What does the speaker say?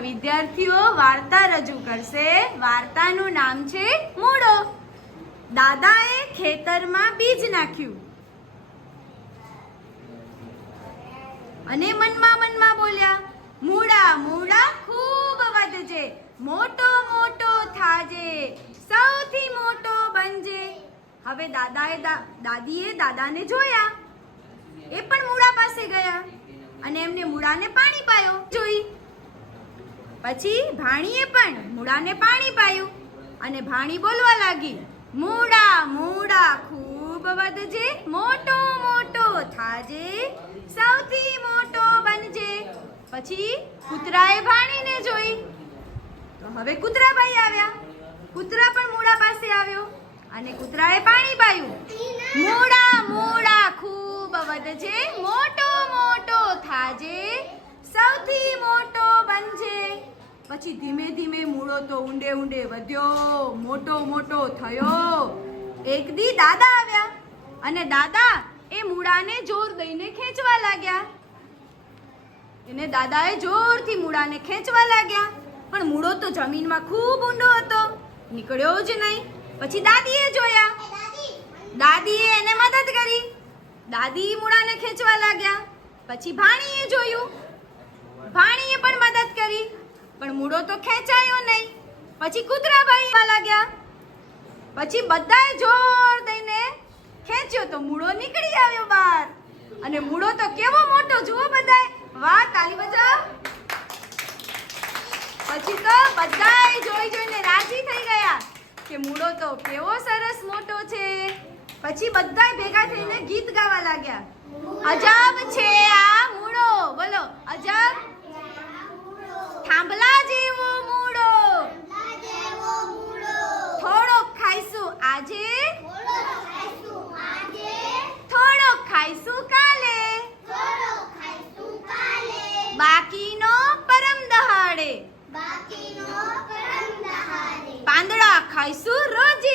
વિદ્યાર્થીઓ વાર્તા રજૂ કરશે. વાર્તાનું નામ છે મૂળો. દાદાએ ખેતરમાં બીજ નાખ્યું. અને મનમાં મનમાં બોલ્યા, મૂળા મૂળા, ખૂબ વધજે. મોટો મોટો થાજે. સૌથી મોટો બનજે. હવે દાદાએ દાદીએ દાદાને જોયા. એ પણ મૂળા પાસે ગયા અને એમને મૂળાને પાણી પાયો. જોઈ પછી ભાણીએ પણ મૂળાને પાણી પાયું અને ભાણી બોલવા લાગી, મૂળા મૂળા, ખૂબ વધજે, મોટો મોટો થાજે, સૌથી મોટો બનજે. પછી કૂતરાએ ભાણીને જોઈ, તો હવે કૂતરાભાઈ આવ્યા. કૂતરા પણ મૂળા પાસે આવ્યો અને કૂતરાએ પાણી પાયું, મૂળા મૂળા, ખૂબ વધજે, મોટો મોટો થાજે, સૌથી મોટો બનજે. પછી ધીમે ધીમે મૂળો તો ઊંડે ઊંડે વધ્યો મોટો મોટો થયો. એક દી દાદા આવ્યા અને દાદા એ મૂળાને જોર દઈને ખેંચવા લાગ્યા. એને દાદાએ જોરથી મૂળાને ખેંચવા લાગ્યા. પણ મૂળો તો જમીનમાં ખૂબ ઊંડો હતો નીકળ્યો જ નહીં. પછી દાદીએ જોયા. દાદીએ એને મદદ કરી. દાદી મૂળાને ખેંચવા લાગ્યા. પછી ભાણીએ જોયું. ભાણીએ પણ મદદ કરી. પણ મૂળો તો ખેંચાયો નહીં. પછી આવવા લાગ્યા. પછી બધાએ જોર દઈને ખેંચ્યો તો મૂળો નીકળી આવ્યો બહાર. અને મૂળો તો કેવો મોટો, જુઓ બધાએ. વાહ તાલી બજાવ. પછી તો બધાએ જોઈ જોઈને રાજી થઈ ગયા કે મૂળો તો કેવો સરસ મોટો છે. પછી બધાએ ભેગા થઈને ગીત ગાવા લાગ્યા. અજબ છે આ મૂળો બોલો, અજબ. થાંભલા આજે થોડોક ખાઈશું કાલે. બાકીનો પરમ દહાડે. પાંદડા ખાઈશું રોજ.